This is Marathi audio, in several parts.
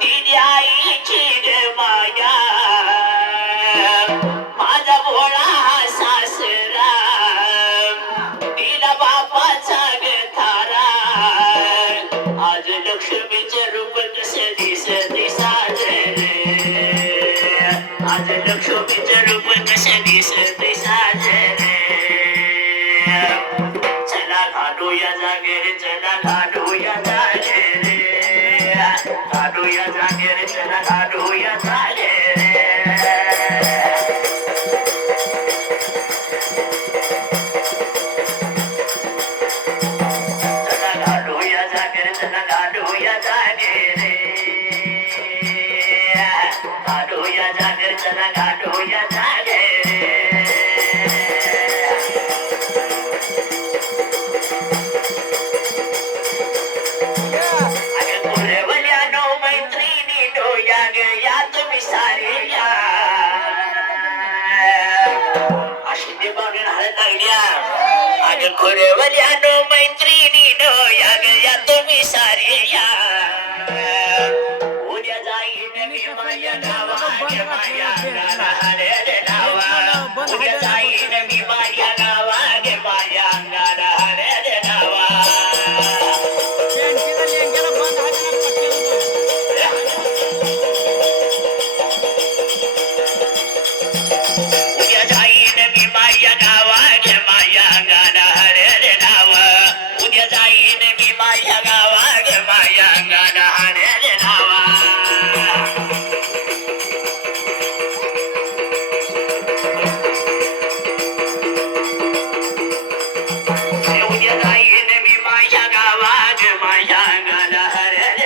दिली आईची ग माया माझा भोळा सासरा दिला बापाचा ग थारा आज लक्ष्मीचे रूप कसे दिसते साजरे आज लक्ष्मीचे रूप कसे दिसते साजरे चला घालूया जागेर चला घालूया जागेर घालूया जागेर चला घालूया जागेर चला घालूया जागेर चला घालूया जागेर घालूया जागेर चला घालूया जागेर खोरेवल्यानो मैत्रिणीनो या गया तुम्ही सारे या उद्या जाईन मी माझ्या गावात माझ्या गावाला नावा उद्या जाईन मी माझ्या गावात माझ्या गावाला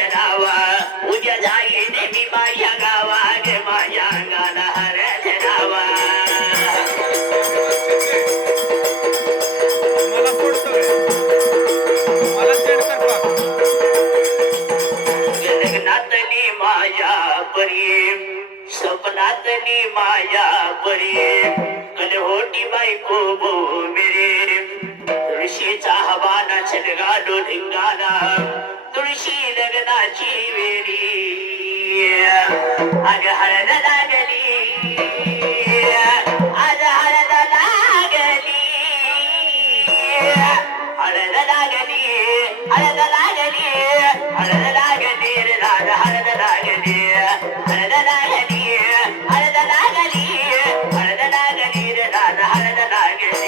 नावा उद्या जाईन मी माझ्या गावात माझ्या सपनातली माया परी कलहोटी बायको बो मेरे तुळशीचा हवाना छलगालो ढिंगाला तुळशी लग्नाची वेळी अग हळद लागली आज हळद लागली हळद लागली हळद लागली हळद लागली रे राज हळद लागली हळद लागली हळद लागली हळद लागली रे राज हळद लागली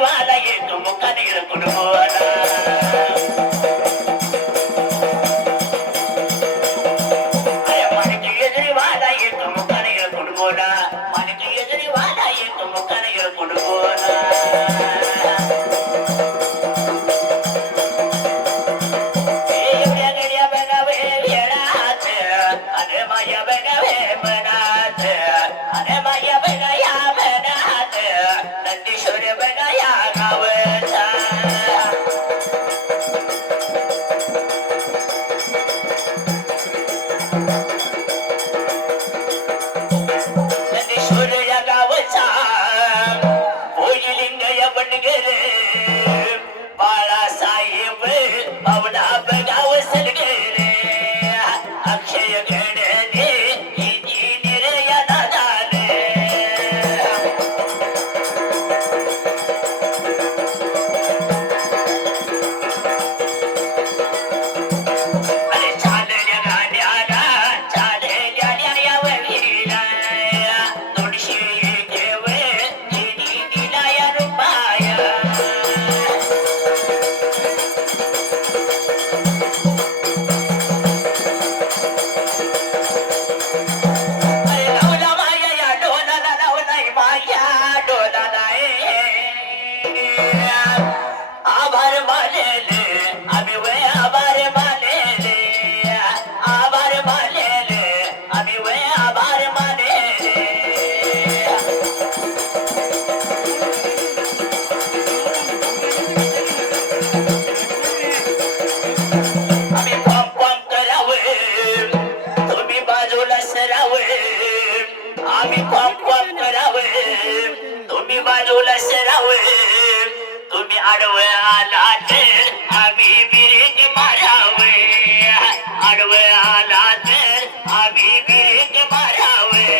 वाला ये तुम कदीर कुनवाला आडवं आला तर आम्ही बिरेक मारावे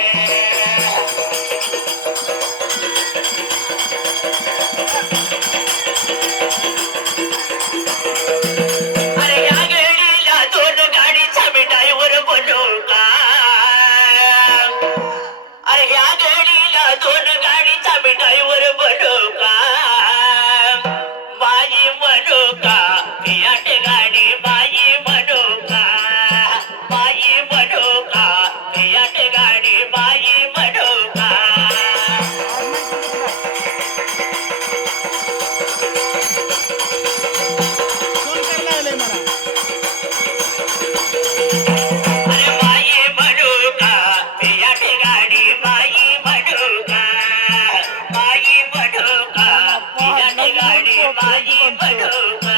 अरे या गेडीला दोन गाडीचा मिठाईवर बनवू का अरे या गेडीला दोन गाडीचा मिठाईवर बनवू का बाई म्हणू का फियाट गाडी बाई म्हणू का बाई म्हणू का फियाट गाडी बाई म्हणू का अरे बाई म्हणू का फियाट गाडी बाई म्हणू का बाई म्हणू का फियाट गाडी बाई म्हणू का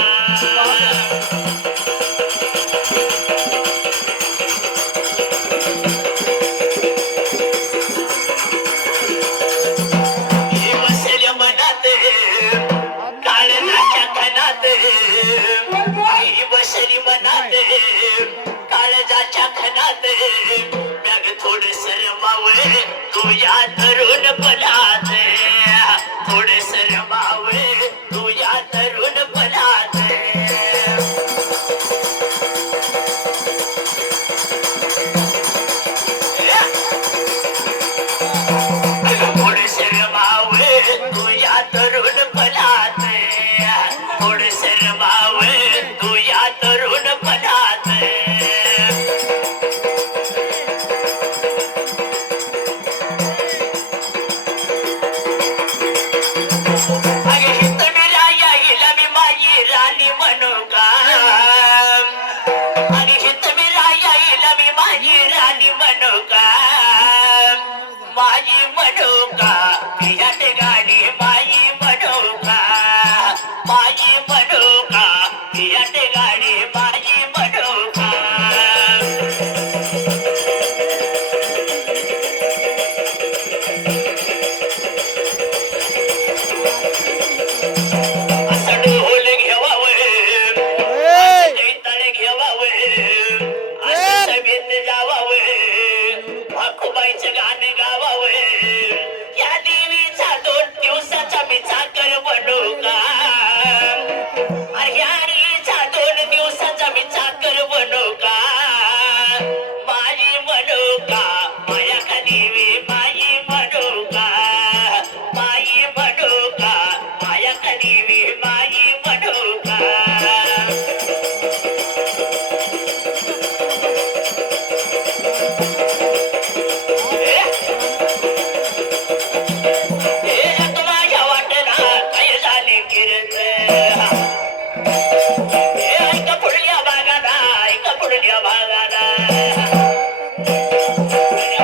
हे बसल्या मनात काळजाच्या खणात ही बसली मनात काळजाच्या खणात मग थोडस रमावे तुझ्या तरुण पणात थोडस रमावे तुझ्या तरुण पणात थोडस रमावे तुझ्या तरुण पणात थोडस रमावे तुझ्या तरुण पणात अगे हित मिळा येईला मी माझी राणी म्हणू का अगे हित मिळा येईला मी माझी राणी म्हणू का माझी म्हणू का फियाट गाडी माझी म्हणू का माझी म्हणू का फियाट गाडी माझी म्हणू का असं ढोल घेवावं असं दैताळ घेवावं असं सभेत जावावं भाकूबाईचं गाणं गावावं या देवीचा 2 दिवसाचा मी चाकर बनू का अरे या देवीचा 2 दिवसाचा मी चाकर बनू का माझी म्हणू का माया का देवी माझी म्हणू का माझी म्हणू का माया का देवी माझी म्हणू का माझ्या वाटला काय झाले किरत ऐका पुढल्या भागाला ऐका पुढल्या भागाला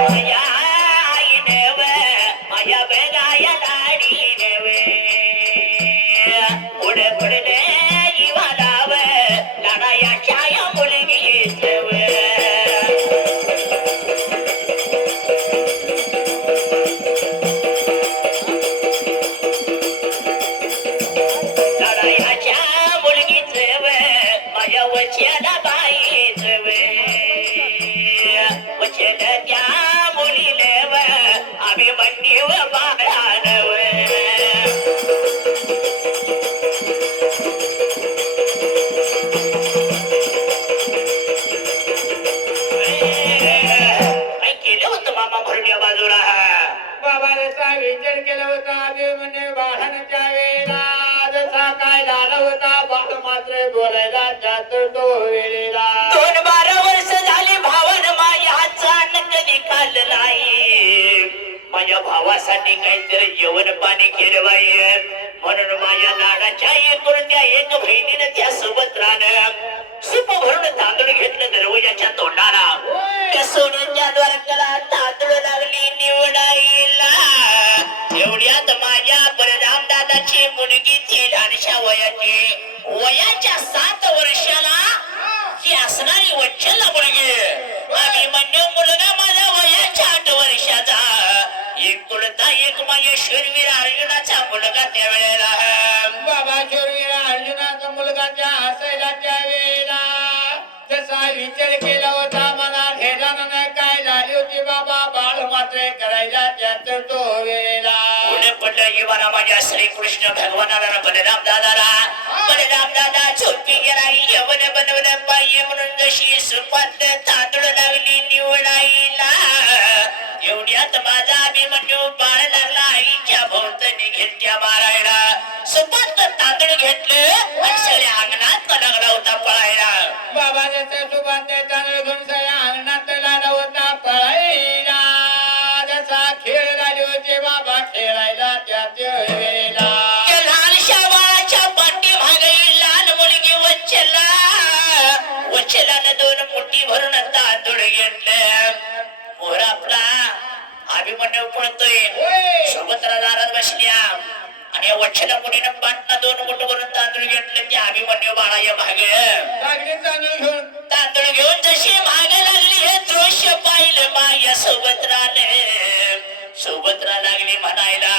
माझ्या आई नेव माझ्या बेगाया लाडी नेव पुढे पुढले इवालाव लाडायाच्या या मुलगीच लाडायाच्या मुलगीच माझ्या वच्याला बाईच वचन त्या मुलीले आम्ही मंडीव बाळानव काय केलं होतं मामा भरण्या बाजूला बाबाचा विचार केला होता आम्ही म्हणे बाळांच्या वेळेला जसा काय झाला होता बाळ मात्र बोलायला जात तो वेळेला 12 वर्ष झाली भावानं माझ्या हातचा अन्न कधी खाल्लं नाही माझ्या भावासाठी काहीतरी जेवण पाणी केलं बाई म्हणून माझ्या लाडाच्या एकुलत्या एक बहिणीनं त्या सोबत राहणं सुप भरून तांदूळ घेतलं दरवाजाच्या तोंडाला त्या सोन्याच्या द्वारकाला तांदूळ लागली निवडायला एवढ्यात माझ्या बलराम दादाची मुलगी ती लहानशा वयाच्या 7 वर्षाला ती असणारी वच्छला मुलगी आम्ही म्हणतो मुलगा माझा वयाच्या 8 वर्षाचा एकुलता एक माझ्या शूरवीर अर्जुनाचा मुलगा त्यावेळेला बाबा शूरवीर अर्जुनाचा मुलगा त्या हसायला त्या वेळेला जसा विचार देवाला माझ्या श्रीकृष्ण भगवानाला बलराम दादा झोपी गेला यवन बनवलं पाहिजे म्हणून जशी सुपात तांदूळ लागली निवडाईला एवढ्यात माझा अभिमन्यू बाळ लागला आईच्या भोवतानी घेतल्या मारायला सुपात तांदूळ घेतलं आणि सगळ्या अंगणात लागला होता पळायला बाबा त्याच्या सुपात तांदूळ घेऊन सगळ्या अंगणात लागला होता पळायला जसा खेळ झाले होते बाबा खेळायला त्याच वेळेला लहानशा बाळाच्या पाठीमागे लहान मुलगी वच्छलानं 2 मुठी भरून तांदूळ घेतले मोर आपला अभिमन्यू पळतोय सुभद्रा दारात बसल्या आणि वच्छला मुलीनं पाटणा 2 मुठ भरून तांदूळ घेतले त्या अभिमन्यू बाळाच्या मागे तांदूळ घेऊन जशी मागे लागली हे दृश्य पाहिलं माया सुभद्रा लागली म्हणायला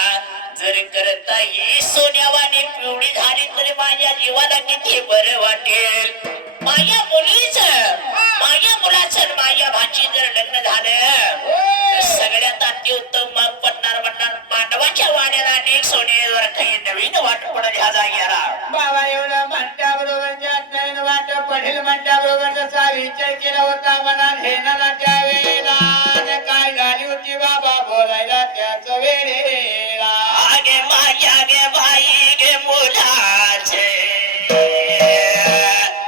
जर करता ही सोन्यावानी पिवळी झाली तरी माझ्या जीवाला किती बरं वाटेल माझ्या मुलाचं माझ्या भाची जर लग्न झालं तर सगळ्यात अत्युत्तम मग म्हणणार पांडवाच्या वाड्याला अनेक सोन्यावर काही नवीन वाट पडेल ह्या जागेला बाबा एवढं म्हणल्याबरोबर ज्यात नवीन वाट पडेल म्हणल्याबरोबर जसा विचार केला होता मनात घेणारा त्या वेळेला काय झाली होती बाबा बोलायला त्याच वेळेला आगे माझ्या गे बाई गे मुलाचे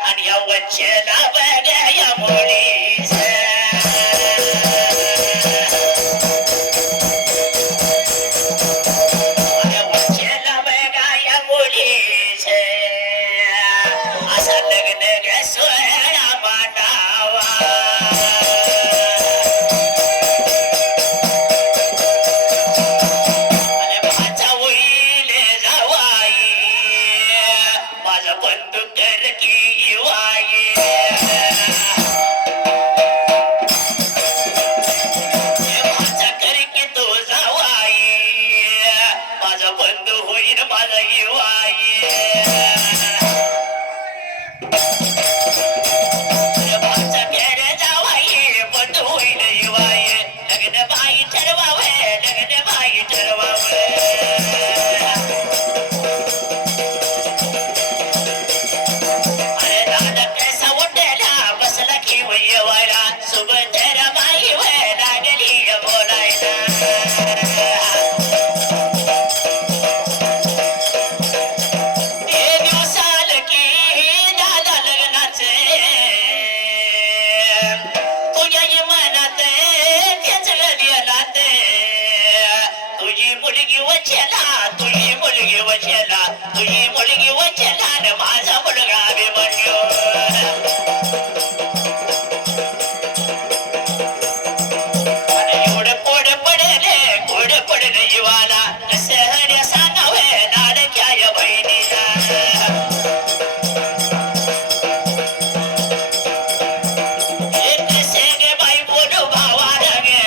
आणि या वच्छला बघ्या या मुलीचे वच्छला बघा या मुलीचे असा लग्न ग सोहळा मांडावा बंधू कर की वाई माझा कर की तो जावाई माझा बंधू होईल माझा वाई माझा घर जावाई बंधू होईल वाई लग्न बाई ठरवावे सुभद्रा बाई लागली बोलायला दिवसाल की दादा लग्नाचे तुझ्या मनात त्याच गेलात तुझी मुलगी वचला तुझी मुलगी वचला माझा मुलगा अभिमन्यू जीवाला कसं सांगावे लाडक्या बहिणीला एक सेगे बाई बोलू भावाला गे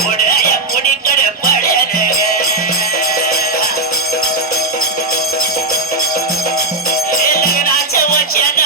पुढे कुणीकडे पडेल लग्नाचं वचन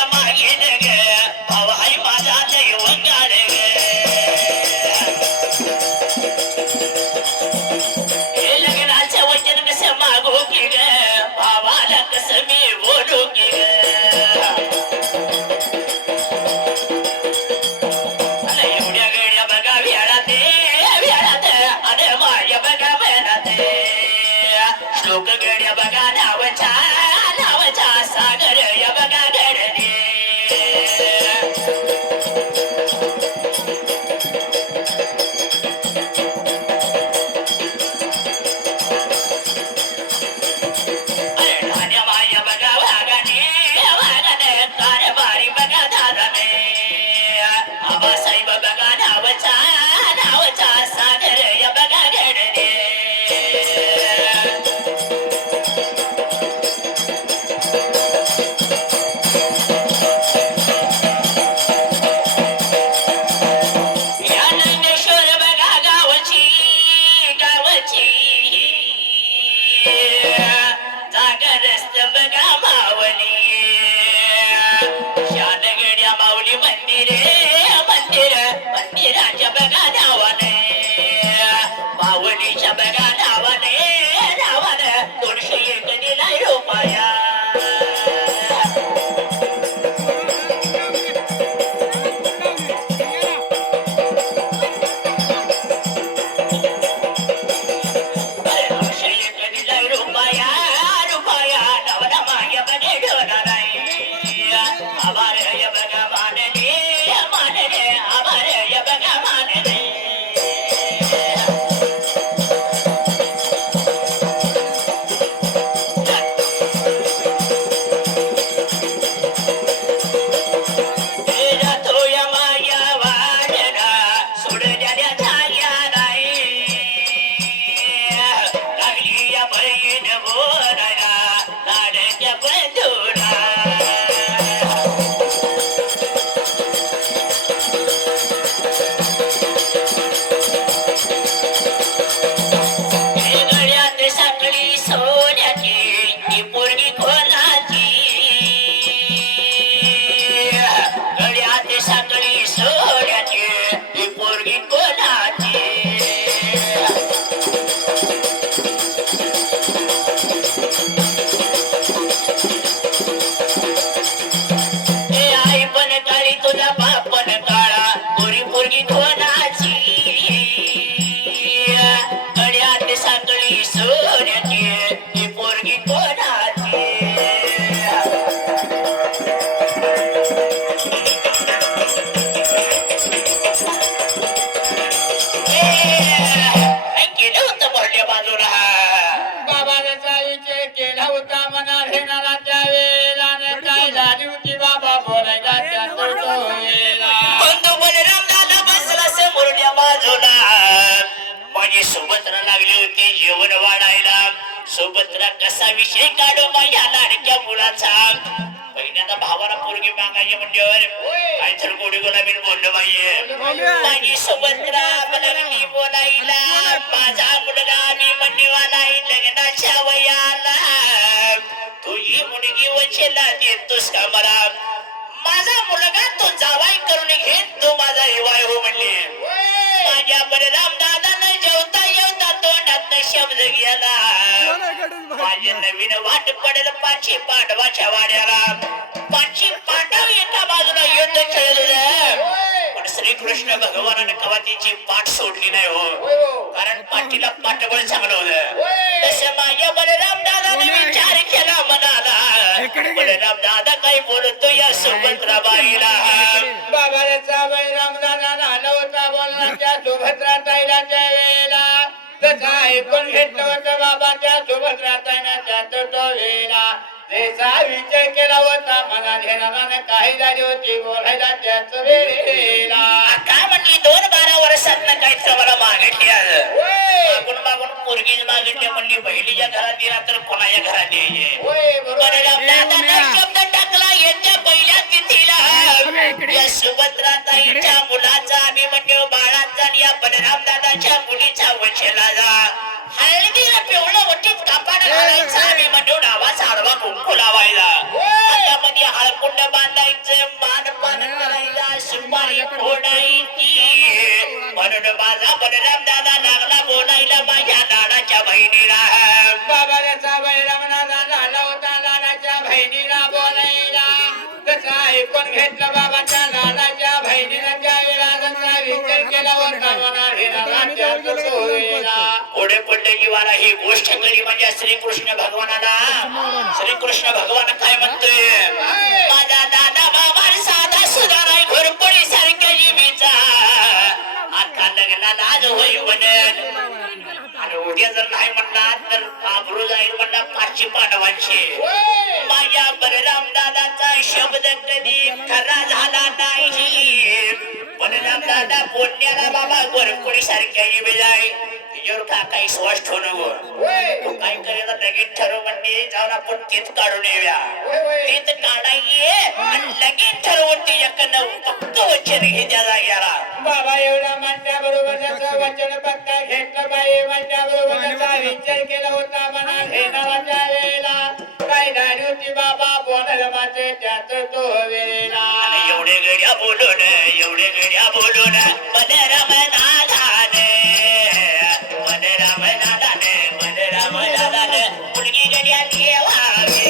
होती जेवण वाढायला. सुभद्रा कसा विषय काढू माझ्या लाडक्या मुलाचा. पहिल्यांदा भावाला पोरगी मागायची म्हणल्यावर काय तर गोडी गुलाबी बोललो पाहिजे. माझी सुभद्रा मला मी बोलायला माझा मुलगा मी म्हणणेवाला लग्नाच्या वयाला. तुझी मुलगी वचेला देतोस का मला. माझा मुलगा तो जावाई करून घेत तो माझा हिवाय हो म्हणले. माझ्या बलराम दादानं जेवता जेवता तोंडात शब्द गेला. माझे नवीन वाट पडेल पाची पांडवाच्या वाड्याला. पाची पांडव एका बाजूला युद्ध खेळलं पण श्रीकृष्ण भगवानाने कवा तिची पाठ सोडली नाही हो. कारण पाठीला पाठबळ चांगलं होतं. तसं माझ्या बलराम दादाने विचार केला मनाला. बलराम दादा काही बोलतो या सुभद्राबाईला. बाबाचा बलराम दादा आला होता बोलणार त्या सुभद्रा ताईला त्या वेळेला. तसा ऐकून घेतलं होतं बाबाच्या सुभद्रा ताईना त्यात तो वेळेला. त्याचा विचार केला होता मला घेणारा काही झाली होती बोलायला त्याच वेळेला. काय म्हणली 2-12 वर्षात काही तर मला मागितली आज. मागून मागून पोरगीच मागितली म्हणली. बहिणीच्या घरात दिला तर कोणाच्या घरात यायचे. शब्द टाकला यांच्या पहिल्या तिथीला. या सुभद्रा ताईच्या मुलाचा आम्ही म्हणजे बाळाचा आणि या बलराम दादाच्या मुलीचा वचेला जा. हळदीला पिवळं वटीत कापड घालायचा आम्ही म्हणजे नावाचा आडवा कुंकू लावायला. हातामध्ये हळकुंड बांधायचं मानपान करायला सुपारी फोडायची. म्हणून माझा बलराम दादा लागला बोलायला माझ्या लाडाच्या बहिणीला. बाबाचा बलराम दादा झाला होता लाडाच्या बहिणीला बोलायला. तसा ऐकून घेतलं बाबाच्या लाडाच्या बहिणीला त्या वेळा जसा विचार केला होता मला पुढे पडले जीवाला ही गोष्ट करी म्हणजे श्रीकृष्ण भगवानाला. श्रीकृष्ण भगवान काय म्हणतोय. माझा दादा बाबा साधा सुद्धा नाही घोरपडी सारख्या जीवीचा. आता लग्नाला लाज होई म्हणेल आणि उद्या जर नाही म्हणणार तर आबरू जाईल म्हणणार पाचशे पांडवांची. माझ्या बलराम दादाचा शब्द कधी खरा झाला नाही. बलराम दादा बोलण्याला बाबा घोरपडी सारख्या जीवी जाय. तिच्यावर का काही श्वास ठेवू नको. तू काय करायला लगेच ठरव म्हणजे जाऊन आपण तीत काढून येऊया. तीत काढाये आणि लगेच ठरवून तिच्याकडनं फक्त वचन घे त्या जाग्याला. बाबा एवढा म्हणल्या बरोबर त्याचं वचन पक्का घेतलं पाहिजे. म्हणल्या बरोबर त्याचा विचार केला होता मना घेणाऱ्या वेळेला. काय झाली होती बाबा बोलायला माझे त्याच तो वेळेला. एवढे गड्या बोलून एवढे गड्या बोलून बलराम दादाने बलराम दादाने बलराम दादाने मुलगी गड्या ठेवावी.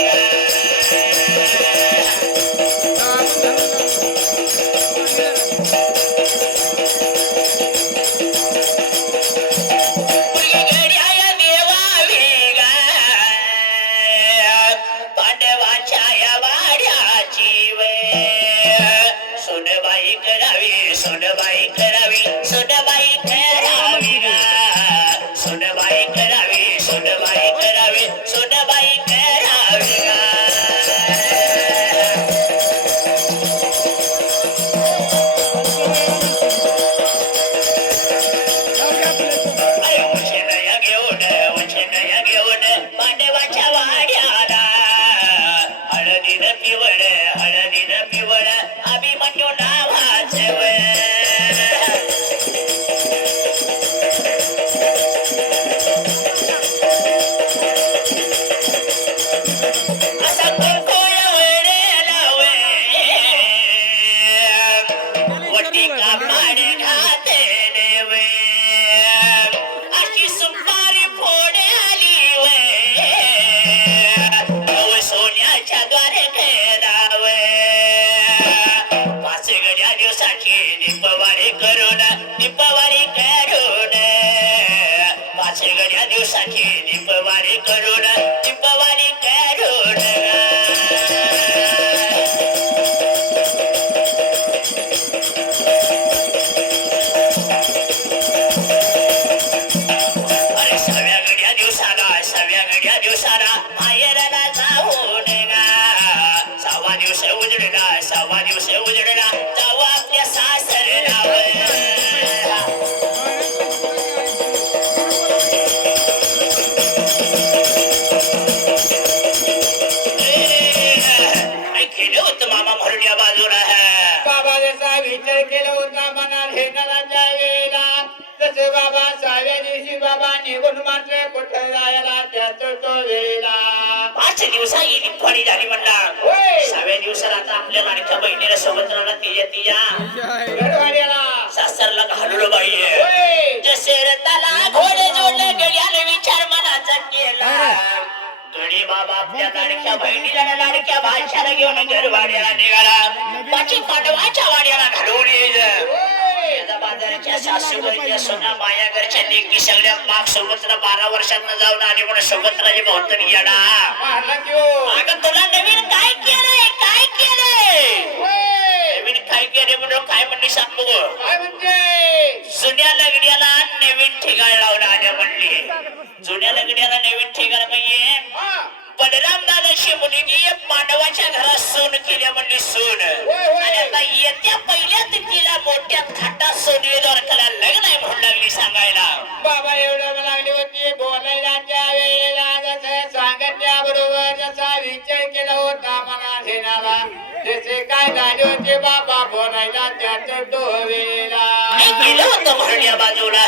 सोनबाई करावी सोनबाई करावी गा. सोनबाई करावी सोनबाई करावी सोनबाई करावी गा. वचनया घेऊन पांडवाच्या वाड्याला. हळदीनं पिवळ अभिमन्यू नावाचं दिवसाची दीपवारी करून दीपवारी करून अरे सव्या गड्या दिवसाला माहेराला जाऊन गा. 6वा दिवस उजडला जाऊ आपल्या सासरला. जसा विचार केला होता मनात हे नराच्या वेळेला तसे बाबा 6व्या दिवशी बाबा निघून मात्र कुठं जायला त्याच तो वेळेला 5 दिवसा येईल फळी झाली म्हणणार होय 6व्या दिवसाला आता आपल्या लाडक्या बहिणीला सोबत राहणार तिच्या गडवाड्याला सासरला घालू बाई होय जसे रताला घोडे जोडले गड्याला विचार मनाचा केला गडी बाबा आपल्या लाडक्या बहिणीला लाडक्या भाच्याला घेऊन गडवाड्याला निघाला पाठी पांडवाच्या वाड्याला घालून यायचं बाजाराच्या सासूबाईच्या सोना मायागरच्या लेकी सगळ्या माग सोबतला 12 वर्षांना जाऊन आली म्हणून सोबतराजे भावतन येडा मारला की हो अगं तुला नवीन काय केलंय काय केलंय होय नवीन काय केलंय म्हणून काय म्हणली सांग बघू काय म्हणते जुन्या लगड्याला नवीन ठिकाण लावून आल्या म्हणली जुन्या लगड्याला नवीन ठिकाण नाहीये बलराम दादाची मुलगी पांडवाच्या घरात सून केल्या म्हणली सून आणि आता येत्या पहिल्या तिथीला मोठ्या थाटात सोनी द्वारकाला लग्न आहे म्हणून लागली सांगायला बाबा एवढं लागली होती बोलायला त्या वेळेला जसं सांगितल्याबरोबर जसा विचार केला होता मना धेनाला जसे काय झाले होते बाबा बोलायला त्याच तो वेळेला केलं होतं म्हणून या बाजूला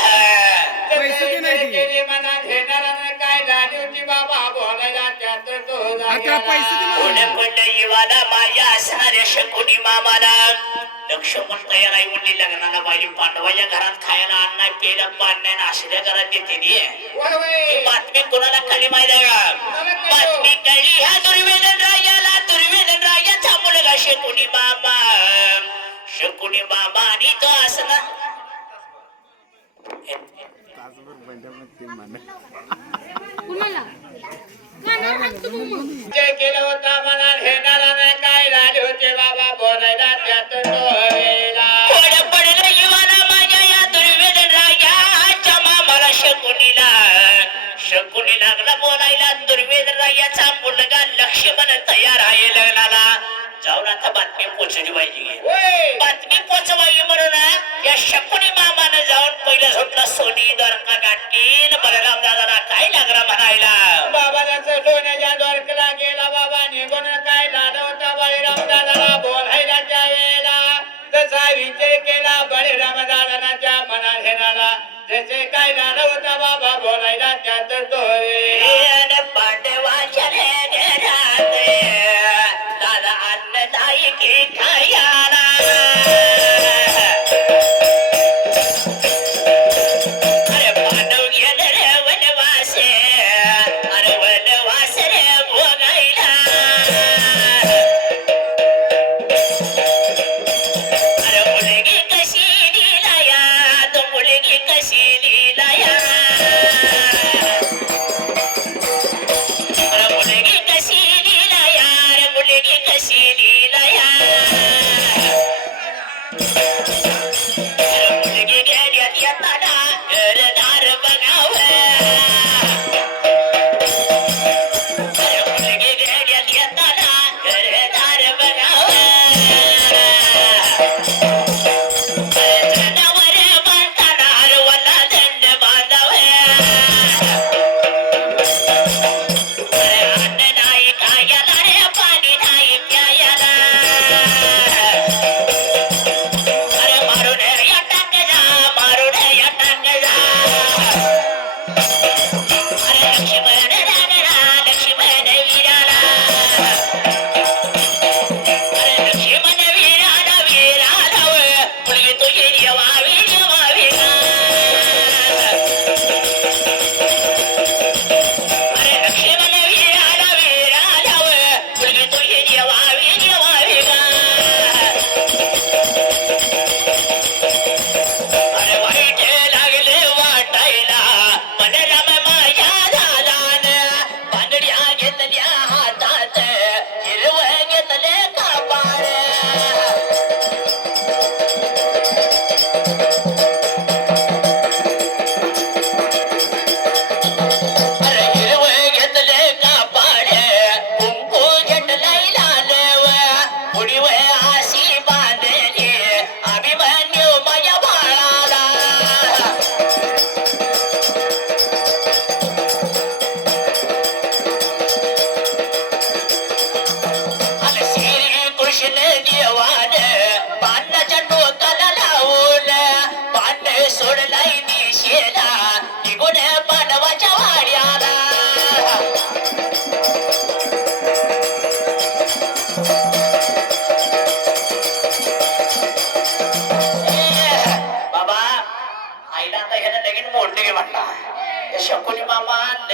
मना धेनाला काय झाली होती बाबा बोलायला त्याच तो पुणे पडलं येवाला माझ्या असणाऱ्या शकुनी मामाला लक्ष्मण तयार आहे म्हणली लग्नाला पाहिजे पांडवाच्या घरात खायला अन्न पेलं पाणी असल्या घरात देते ही बातमी कोणाला कळली माहिती आहे का बातमी कळली ह्या दुर्वेदन राजाचा मुलगा शकुनी मामा आणि तो असणार केलं होता मना धेनाला काय झाले होते बाबा बोलायला त्याच तो वेळेला पडलं येवाला माझ्या या दुर्वेदन राजाच्या मामाला शकुनी लागला बोलायला दुर्वेदन राजाचा मुलगा लक्ष्मण तयार आहे लग्नाला जाऊन आता बातमी पोचली पाहिजे बातमी पोचवावी म्हणून या शकुनी मामानं जाऊन पहिलं झोटला सोनी द्वारका गाठीन बलराम दादाला काय लागला म्हणायला बाबा त्याचं सोन्याच्या द्वारकेला गेला बाबा निघून काय झालं होतं बळीराम दादाला बोलायला त्या वेळेला तसा विचार केला बळीराम दादाच्या मना घेणाला जसे काय झालं होतं बाबा बोलायला त्याच तो पांडवाच्या दादा अन्नदायी की खायाला अरे पांडव गेले रे वनवासे अरे वनवास रे भोगायला अरे मुलगी कशी लिलाया तो मुलगी कशी लिलाया मुलगी कशी लिलाया रे मुलगी कशी लिलाया मुलगी गेल्यात येताना घरदार बघावं मुलगी गेल्यात येताना घरदार बघावं जनावर बांधताना हरवला दंड बांधावं अन्न नाही खायला रे पाणी नाही प्यायला अरे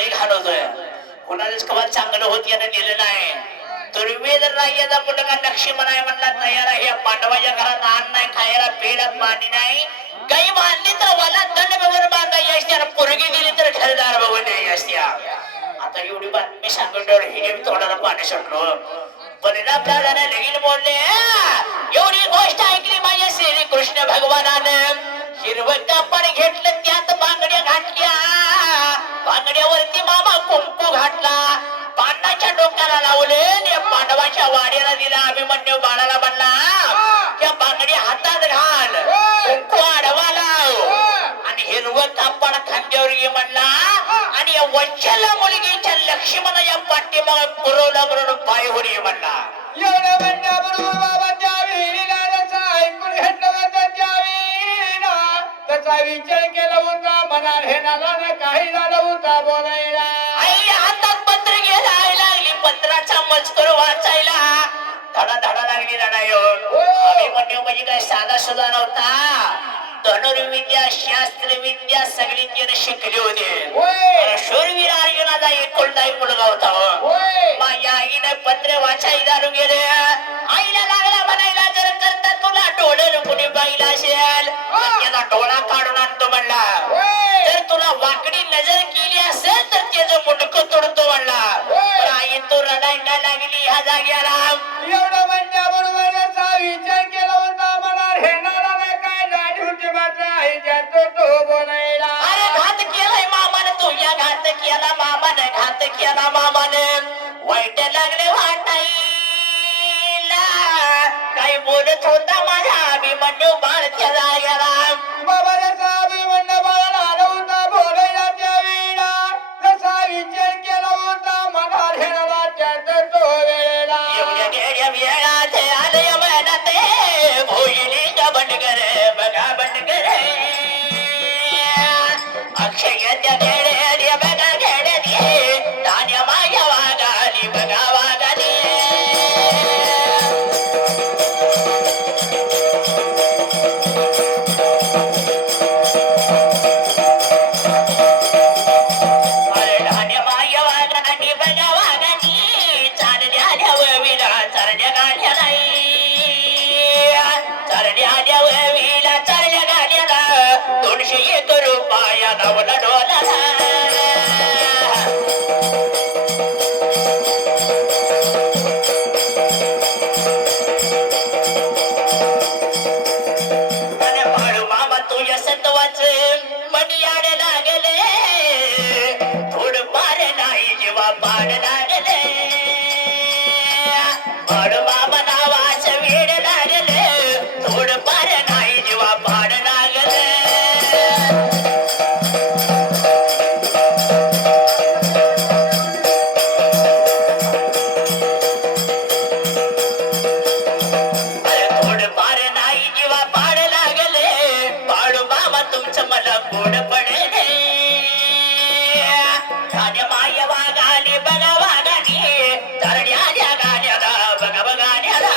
लय घालवतोय कोणालाच कवा चांगलं होत यानं दिलं नाही दुर्वेदन राजाचा मुलगा लक्ष्मण आहे म्हणला तयार आहे पांडवाच्या घरात अन्न नाही खायला पेला पाणी नाही गाई बांधली तर वाला दंड बघून बांधायची असते आणि पोरगी दिली तर घरदार बघून द्यायची असते आता एवढी बातमी सांगितल्यावर हे तोंडाला पाणी सुटलो परिणाम दादाने लगीन बोलले एवढी गोष्ट ऐकली माझ्या श्री कृष्ण भगवानानं हिरवं कापड घेतलं त्यात बांगड्या घातल्या बांगड्यावरती मामा कुंकू घातला पांडाच्या डोक्याला लावले आणि पांडवाच्या वाड्याला दिला अभिमन्यू बाळाला म्हणला त्या बांगड्या हातात घाल कुंकू आडवा लाव आणि हिरवं कापड खांद्यावर घे म्हणला आणि या वंशाला मुलगीच्या लक्ष्मणाच्या पाठीमागे पुरवला म्हणून पायवर ये म्हणला एवढं म्हणण्याबरोबर बाबा त्या विहिरीला जसा ऐकून घेतलं होतं त्या विहिरीला त्याचा विचार केला होता मनात हे नाला काही झालं होता बोलायला आई हातात पत्र घ्यायला लागली पत्राचा मजकूर वाचायला धडा धडा लागली रडायोन अभिमन्यू म्हणजे काय साधा सुद्धा नव्हता धनुर्विद्या शास्त्रविद्या सगळी तिने शिकली होती शूरवीर अर्जुनाचा एकुलता एक मुलगा होता माझ्या आईने पत्र वाचायला चालू गेले आईला लागला म्हणायला जर करता तुला डोळे कुणी पाहिला असेल त्याचा डोळा काढून आणतो म्हणला जर तुला वाकडी नजर केली असेल तर त्याचं मुंडकं तोडतो म्हणला आई तो रडायला लागली ह्या जाग्याला एवढं म्हणण्याबरोबर त्याचा विचार केला होता मनात हे नाला काय झाली होती मात्र आईच्या तो बोलायला अरे घात केलाय मामाने तुझ्या घात केला मामाने घात केला मामाने वाईट लागले वाटाईला काही बोलत होता माझा अभिमन्यू बाळ त्या जाग्याला बाबा त्याचा अभिमन्यू बाळाला आला होता बोलायला त्या वेळेला जसा विचार केला होता मनात हे नाला त्यात तो वेळेला एवढ्या गेल्या वेळात आले मनात भोईली का बंडगर बघा बंडगर अक्षय त्या घेड्या बघा घेड्या तान्या माझ्या वागाली बघा वागाली अरे धान्य माझ्या वागानी बघा वागानी चालल्या वविला चालल्या गाड्या नाही चालल्या वविला चालल्या गाड्याला 201 रुपया लावला डोलाला अरे बाळू मामा तुझ्या सत्वाच मडियाड लागले थोड पार नाही जेव्हा पाड लागले बाळू मामा नावाच वेड लागले थोड पार नाही जेव्हा पाड लागले अरे थोड पार नाही जेव्हा पाड लागले बाळू मामा तुमचं मला गोड पडले गाण्या माया वागाली बघा वागाली तरड्या गाण्याला बघा बघाण्याला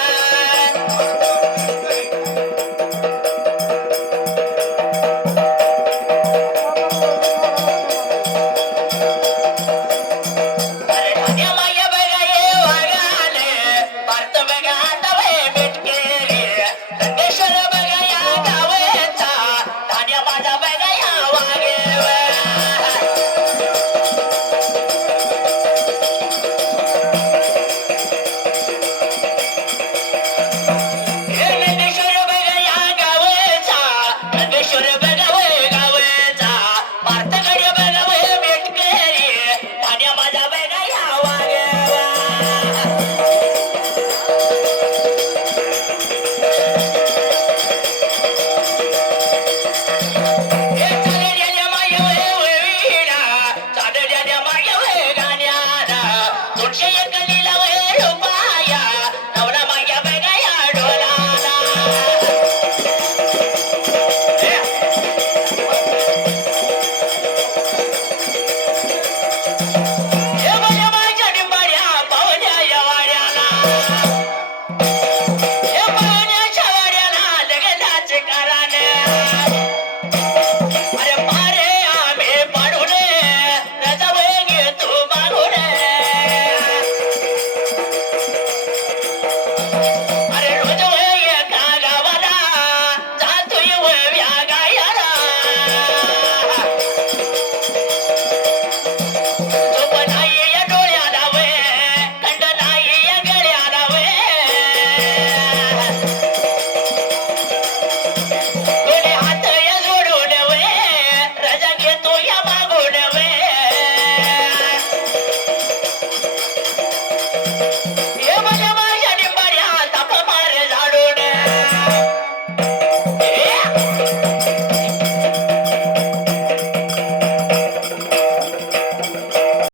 अरे गाण्या माया बघा ये वागाले भारत बघा तवे भेटकेले लंकेश्वर बघा या गावेचा गाण्या माझा बघा या वागेवा नंदेश्वर बघा या गावेचा नंदेश्वर बघा वय गावेचा भारतकडे बघा वय भेटकेले गाण्या माझा बघा या वागेवा चालल्या मागे वय विडा चालल्या मागे वय गाण्याला 201 लीला वय रुपया नवरा मागे बघा या डोलाला हे माझ्या माझ्या डिंबाड्या पावल्या या वाड्याला हे पावण्याच्या वाड्याला लगेच कराने